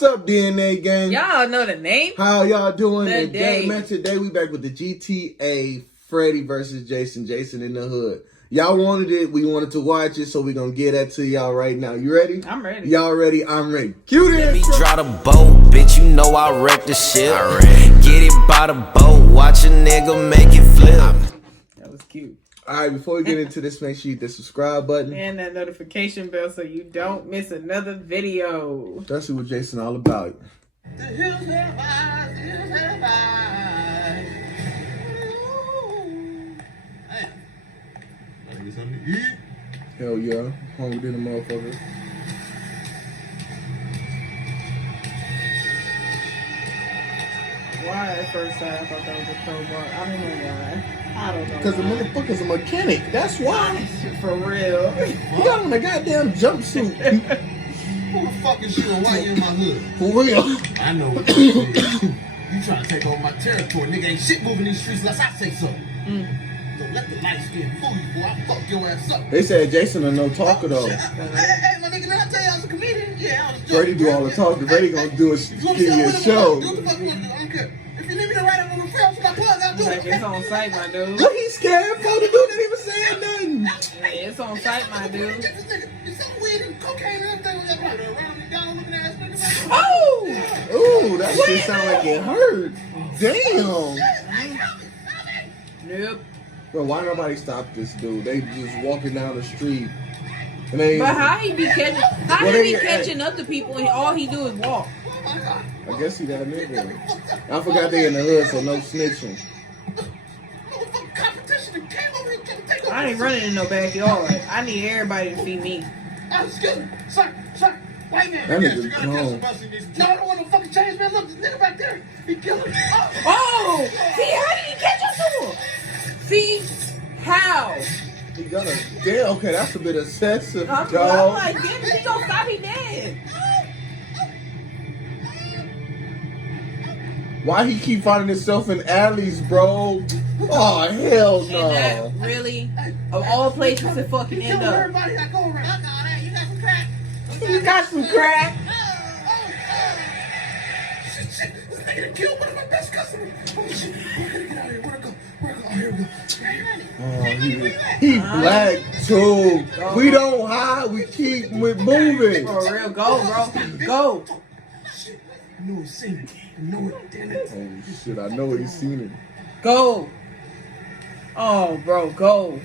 What's up, DNA gang? Y'all know the name? How y'all doing today? Man, today we back with the GTA Freddy versus Jason. Jason in the Hood. Y'all wanted it. We wanted to watch it, so we're going to get that to y'all right now. You ready? I'm ready. Y'all ready? I'm ready. Cue the Let me intro. draw the boat, bitch, you know I wreck the shit. Get it by the boat, watch a nigga make it flip. That was cute. Alright, before we get into this, make sure you hit the subscribe button. And that notification bell so you don't miss another video. That's what Jason all about. The hills have eyes, the hills have eyes. Hey, gotta get something to eat. Hell yeah. Hungry than a motherfucker. Why at first I thought that was a crowbar? I don't know why. I don't know. Because the motherfucker's a mechanic. That's why. For real. You got on a goddamn jumpsuit. Who the fuck is you and why you in my hood? For real. I know what you do. You trying to take over my territory. Nigga ain't shit moving these streets unless I say so. Look, let the light skin fool you, boy. I'll fuck your ass up. They said Jason a no talker though. Hey, my nigga, now I tell you I was a comedian. Yeah, I was Freddie do all the talking. Freddie gonna do a give you a show. Do what the fuck you want to do. I don't care. If you need me to write up on the film for my plug, I'll do Like, it. it's on site, my dude. Look, he's scared. For the dude didn't even say nothing. Hey, it's on site, my dude. This nigga, it's some weed and cocaine and everything. Was that around and down looking ass nigga. Oh! Ooh, that shit sound like it hurt. Damn. Nope. Bro, why nobody stop this dude? They just walking down the street. And they, But how he be catching? How Well, he be they- catching up to people and all he do is walk? I guess he that nigga. I forgot they in the hood, so no snitching. I ain't running in no backyard. I need everybody to see me. Sorry, white man. That Yes, nigga you gotta kill gone. somebody. No, I don't want no fucking change, man. Look, this nigga right there. He killed him. Oh! See, how did he catch up to him? See? How? He got a damn. Okay, that's a bit excessive, I'm dog. like, damn, he gonna stop, he dead. Why he keep finding himself in alleys, bro? Oh hell And no! that really, of all places to fucking He end killed up. everybody that go around. You got some crack. You got some crack. Shit. This nigga done killed one of my best customers. Oh shit. We're gonna get out of here. Where'd it go? Oh, here we go. Oh, he black too. We don't hide. We keep moving. For real, go, bro. Go. Shit. I know he's seen it. I know it. Damn it. Oh shit! I know he's seen it. Go. Oh, bro, go.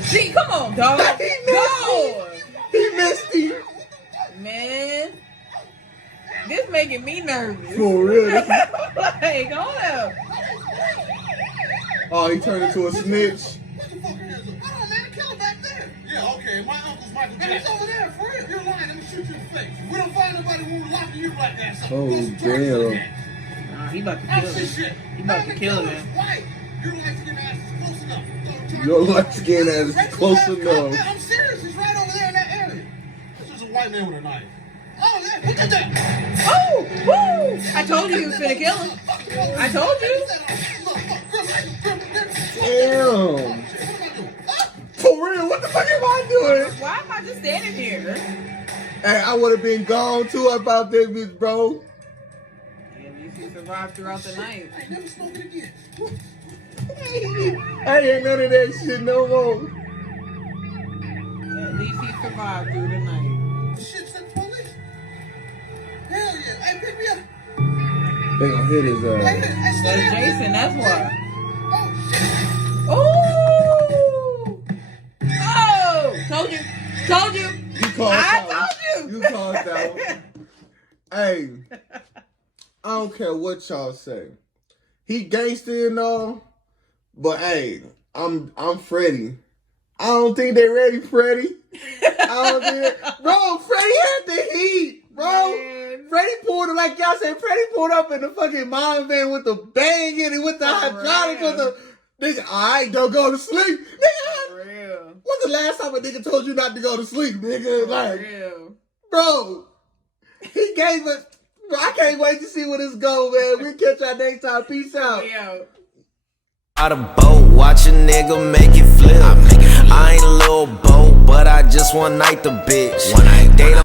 See, come on, dog. Go. He missed you. Man. This making me nervous. For real. Like, hold up. Oh, he turned into a snitch. What the fuck is it? Oh man, kill him back there. Yeah, okay. My uncle's Michael Jackson. He's over there, for real. You're lying. Let me shoot you in the face. If we don't find nobody who will lock you like that. Oh damn. Nah, he about to kill him. He about to kill him, man. Why? Your light skin ass is close enough. Your light skin ass is close enough. I'm serious. He's right over there in that area. This is a white man with a knife. Oh, yeah. Look at that. Oh, woo! I told you he was finna kill him. I told you. Damn. For real, what the fuck am I doing? Why am I just standing here? Hey, I would have been gone too about this bitch, bro. At least he survived throughout the night. I never smoke it again. I ain't none of that shit no more. At least he survived through the night. Shit, sent police. Hell yeah. Hey, pick me up. They gonna hit his Hey, ass. hey, That's Jason, that's why. Oh, shit. Oh! Oh! Told you. Told you. You called I out. told you. You called out. Hey, I don't care what y'all say. He gangster and all, but hey, I'm Freddie. I don't think they ready, Freddie. I don't think, bro. Freddie had the heat, bro. Man. Freddie pulled it like y'all said. Freddie pulled up in the fucking mom van with the bang in it, with the hydraulic, with the. Nigga, alright, don't go to sleep, nigga. For real. When's the last time a nigga told you not to go to sleep, nigga? For Like, real. bro, he gave us. Bro, I can't wait to see where this go, man. We catch y'all next time. Peace out. Yo. Out of boat, watch a nigga make it flip. I ain't a little boat, but I just one night the bitch. They don't